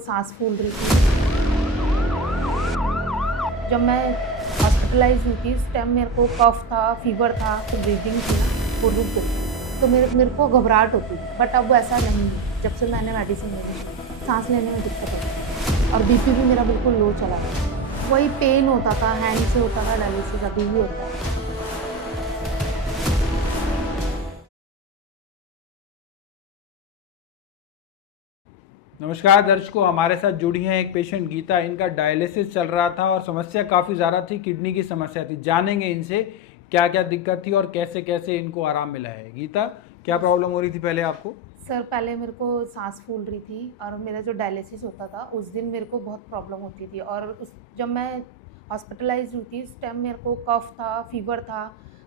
सांस फूल रही थी। जब मैं हॉस्पिटलाइज हुई थी उस टाइम मेरे को कफ था, फीवर था, तो ब्रीदिंग थी ना वो रुक गई, तो मेरे को घबराहट होती थी। बट अब वैसा नहीं है, जब से मैंने मेडिसिन ली सांस लेने में दिक्कत होती है और बीपी भी मेरा बिल्कुल लो चला गया। वही पेन होता था, हैंड से होता था डायलिसिस, अभी भी होता है। नमस्कार दर्शकों, हमारे साथ जुड़ी हैं एक पेशेंट गीता। इनका डायलिसिस चल रहा था और समस्या काफ़ी ज़्यादा थी, किडनी की समस्या थी। जानेंगे इनसे क्या क्या दिक्कत थी और कैसे कैसे इनको आराम मिला है। गीता, क्या प्रॉब्लम हो रही थी पहले आपको? सर पहले मेरे को सांस फूल रही थी और मेरा जो डायलिसिस होता था उस दिन मेरे को बहुत प्रॉब्लम होती थी, और जब मैं हॉस्पिटलाइज हुई थी उस टाइम मेरे को कफ था, फीवर था,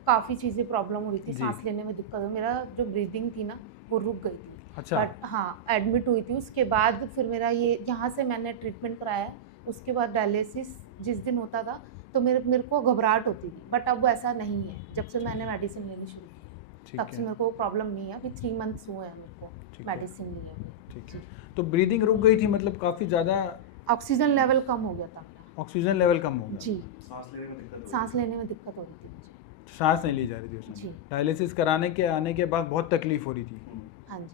काफ़ी चीज़ें प्रॉब्लम हो रही थी, जी। सांस लेने में दिक्कत हो, मेरा जो ब्रीदिंग थी ना वो रुक गई थी। अच्छा। बट हाँ, एडमिट हुई थी। उसके बाद फिर मेरा ये यहाँ से मैंने ट्रीटमेंट कराया। उसके बाद डायलिसिस जिस दिन होता था तो मेरे को घबराहट होती थी, बट अब ऐसा नहीं है। जब से मैंने मेडिसिन लेनी शुरू की तब से मेरे को प्रॉब्लम नहीं है। अभी 3 मंथ्स हुए हैं मेरे को मेडिसिन लिए हुए। ठीक है, तो ब्रीदिंग रुक गई थी, मतलब काफ़ी ज़्यादा ऑक्सीजन लेवल कम हो गया था मेरा। ऑक्सीजन लेवल कम हो गया। जी, सांस लेने में दिक्कत सांस लेने में दिक्कत हो रही थी मुझे। सांस नहीं ली जा रही थी उसमें। जी। डायलिसिस कराने के आने के बाद बहुत तकलीफ हो रही थी। हाँ जी,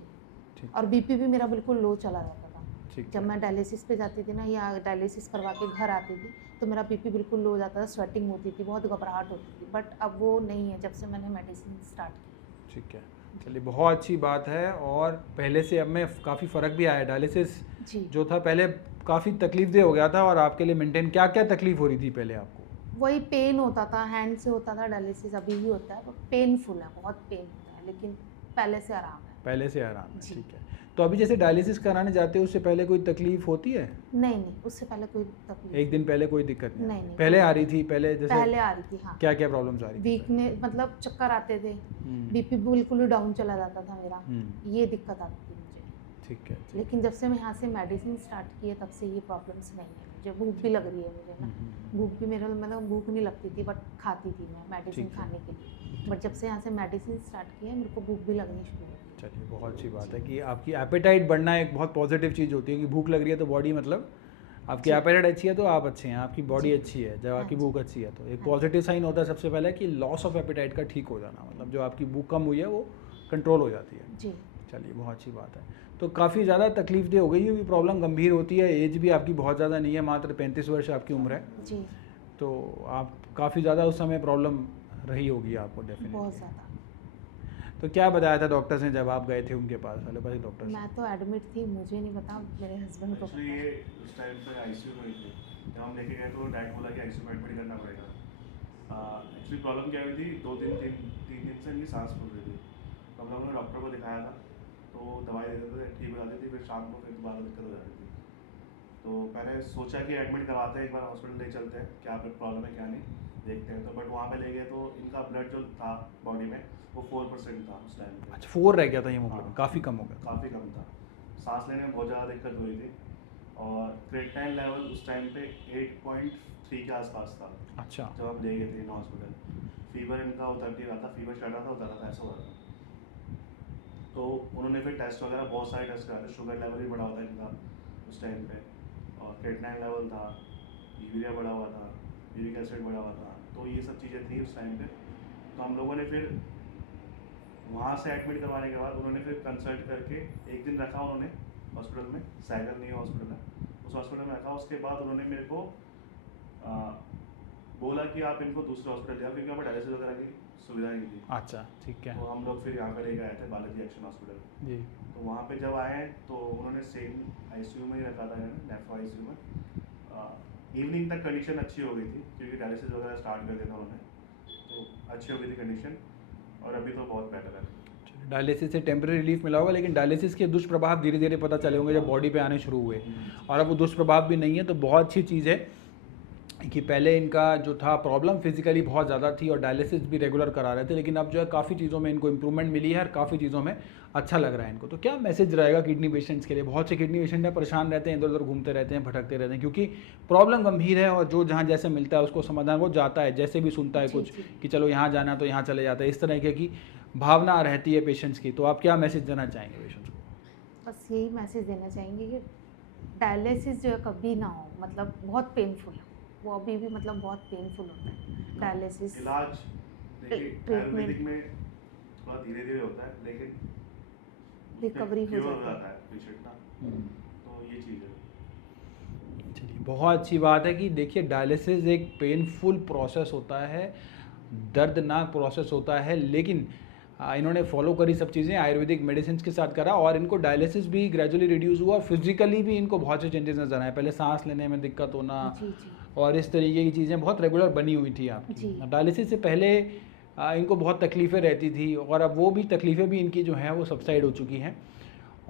ठीक और बीपी भी मेरा बिल्कुल लो चला जाता था। ठीक जब है। मैं डायलिसिस पे जाती थी ना या डायलिसिस करवा के घर आती थी तो मेरा बीपी बिल्कुल लो हो जाता था, स्वेटिंग होती थी, बहुत घबराहट होती थी। बट अब वो नहीं है जब से मैंने मेडिसिन स्टार्ट की। ठीक है, चलिए बहुत अच्छी बात है। और पहले से अब में काफ़ी फ़र्क भी आया है। डायलिसिस जी, जो था पहले काफ़ी तकलीफदेह हो गया था, और आपके लिए मेंटेन क्या क्या तकलीफ हो रही थी पहले आपको? वही पेन होता था, हैंड से होता था डायलिसिस, अभी भी होता है, पेनफुल है, बहुत पेन होता है, लेकिन पहले से आराम है। पहले से आराम है। जी। ठीक है, तो अभी जैसे डायलिसिस कराने जाते हो उससे पहले कोई तकलीफ होती है? नहीं, उससे पहले कोई तकलीफ एक दिन पहले कोई दिक्कत नहीं? नहीं, पहले कोई आ रही थी पहले जैसे? पहले आ रही थी, हाँ। क्या क्या प्रॉब्लम्स आ रही थी? वीकनेस, मतलब चक्कर आते थे, हम्म, बीपी बिल्कुल ही डाउन चला जाता था मेरा, ये दिक्कत आती थी मुझे। ठीक है। लेकिन जब से मैं यहाँ से मेडिसिन स्टार्ट की है तब से ये प्रॉब्लम्स नहीं है मुझे। भूख भी लग रही है मुझे ना, भूख भी मेरा, मतलब भूख नहीं लगती थी बट खाती थी मैं मेडिसिन ठीक है। खाने के लिए। बट जब से यहाँ से मेडिसिन स्टार्ट की है मेरे को भूख भी लगनी शुरू हो गई। चलिए बहुत अच्छी बात है कि आपकी एपेटाइट बढ़ना एक बहुत पॉजिटिव चीज़ होती है कि भूख लग रही है तो बॉडी, मतलब आपकी जी। एपेटाइट अच्छी है तो आप अच्छे हैं, आपकी बॉडी जी। अच्छी है जब हाँ आपकी जी। भूख अच्छी है तो एक हाँ पॉजिटिव साइन होता है सबसे पहले कि लॉस ऑफ एपेटाइट का ठीक हो जाना, मतलब जो आपकी भूख कम हुई है वो कंट्रोल हो जाती है। जी। चलिए बहुत अच्छी बात है। तो काफ़ी ज़्यादा तकलीफदेह हो गई, ये प्रॉब्लम गंभीर होती है। एज भी आपकी बहुत ज़्यादा नहीं है, मात्र 35 वर्ष आपकी उम्र है, जी, तो आप काफ़ी ज़्यादा उस समय प्रॉब्लम रही होगी आपको बहुत डेफिनेटली। ज़्यादा। तो क्या बताया था डॉक्टर्स ने जब आप गए थे उनके पास, एलोपैथिक डॉक्टर से? मैं तो एडमिट थी, मुझे नहीं पता, मेरे हस्बैंड को एक्चुअली पता। ये उस टाइम पे आईसीयू में ही थे। जब हम लेके गए तो डैड बोला कि आईसीयू में एडमिट करना पड़ेगा। एक्चुअली प्रॉब्लम क्या हुई थी, 2 दिन 3 दिन से इनकी सांस फूल रही थी। तो हम लोगों ने डॉक्टर को दिखाया था, तो दवाई देते थे, ठीक हो जाती थी, फिर शाम को फिर दोबारा दिक्कत हो जाती थी। तो मैंने सोचा कि एडमिट करवाते हैं, एक बार हॉस्पिटल ले चलते हैं, क्या प्रॉब्लम है क्या नहीं देखते हैं। तो बट वहाँ पे ले गए तो इनका ब्लड जो था बॉडी में वो 4% था उस टाइम पे। अच्छा, 4 रह गया था ये, मतलब हाँ। काफ़ी कम हो गया। काफ़ी कम था, सांस लेने में बहुत ज़्यादा दिक्कत हुई थी, और क्रिएटिनिन लेवल उस टाइम पे 8.3 के आसपास था अच्छा। जब हम ले गए थे इन हॉस्पिटल। फीवर इनका उतर नहीं रहा था, फीवर चढ़ रहा था उतर रहा था, ऐसा हो रहा था। तो उन्होंने फिर टेस्ट वगैरह बहुत सारे टेस्ट कराए, शुगर लेवल भी बढ़ा हुआ था इनका उस टाइम पे, और क्रिएटिनिन लेवल था, यूरिया बढ़ा हुआ था, यूरिक एसिड बढ़ा हुआ था, तो ये सब चीज़ें थी उस टाइम पे। तो हम लोगों ने फिर वहाँ से एडमिट करवाने के बाद उन्होंने फिर कंसल्ट करके एक दिन रखा उन्होंने हॉस्पिटल में, सैगल नहीं हॉस्पिटल है, उस हॉस्पिटल में रखा। उसके बाद उन्होंने मेरे को बोला कि आप इनको दूसरे हॉस्पिटल ले आओ, क्योंकि वहाँ पर डायलिसिस वगैरह की सुविधा नहीं थी। अच्छा, ठीक है। तो हम लोग फिर यहाँ पे लेके आए थे बालाजी एक्शन हॉस्पिटल। जी। तो वहाँ पे जब आए तो उन्होंने सेम आईसीयू में ही रखा था इन्होंने, नेफ्रो आईसीयू में। इवनिंग तक कंडीशन अच्छी हो गई थी क्योंकि डायलिसिस वगैरह स्टार्ट कर दिया था उन्होंने, तो अच्छी हो गई थी कंडीशन, और अभी तो बहुत बेटर है। डायलिसिस से टेम्परेरी रिलीफ मिला होगा, लेकिन डायलिसिस के दुष्प्रभाव धीरे धीरे पता चले होंगे जब बॉडी पे आने शुरू हुए, और अब वो दुष्प्रभाव भी नहीं है, तो बहुत अच्छी चीज़ है कि पहले इनका जो था प्रॉब्लम फिजिकली बहुत ज़्यादा थी और डायलिसिस भी रेगुलर करा रहे थे, लेकिन अब जो है काफ़ी चीज़ों में इनको इम्प्रूवमेंट मिली है और काफ़ी चीज़ों में अच्छा लग रहा है इनको। तो क्या मैसेज रहेगा किडनी पेशेंट्स के लिए? बहुत से किडनी पेशेंट हैं, परेशान रहते हैं, इधर उधर घूमते रहते हैं, भटकते रहते हैं, क्योंकि प्रॉब्लम गंभीर है, और जो जहाँ जैसे मिलता है उसको समाधान वो जाता है, जैसे भी सुनता है जी, कुछ जी। कि चलो यहाँ जाना तो यहाँ चले जाता है, इस तरह की भावना रहती है पेशेंट्स की। तो आप क्या मैसेज देना चाहेंगे पेशेंट्स को? बस यही मैसेज देना चाहेंगे कि डायलिसिस जो है कभी ना हो, मतलब बहुत पेनफुल है वो, अभी भी मतलब बहुत पेनफुल होता है डायलिसिस। इलाज देखिए ट्रीटमेंट। आयुर्वेदिक में थोड़ा धीरे धीरे होता है, लेकिन रिकवरी हो cure जाती है। जाता है पेशेंट ना, तो ये चीज़ है। चलिए, बहुत अच्छी बात है कि देखिए डायलिसिस एक पेनफुल प्रोसेस होता है, दर्दनाक प्रोसेस होता है, लेकिन इन्होंने फॉलो करी सब चीज़ें, आयुर्वेदिक मेडिसिन के साथ करा और इनको डायलिसिस भी ग्रेजुअली रिड्यूस हुआ, फिजिकली भी इनको बहुत से चेंजेस नजर आए, पहले सांस लेने में दिक्कत होना जी जी और इस तरीके की चीज़ें बहुत रेगुलर बनी हुई थी आपकी। जी। डायलिसिस से पहले इनको बहुत तकलीफ़ें रहती थी और अब वो भी तकलीफ़ें भी इनकी जो हैं वो सबसाइड हो चुकी हैं।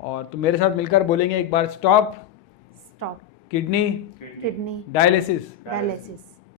और तो मेरे साथ मिलकर बोलेंगे एक बार, stop stop kidney kidney dialysis. Dialysis.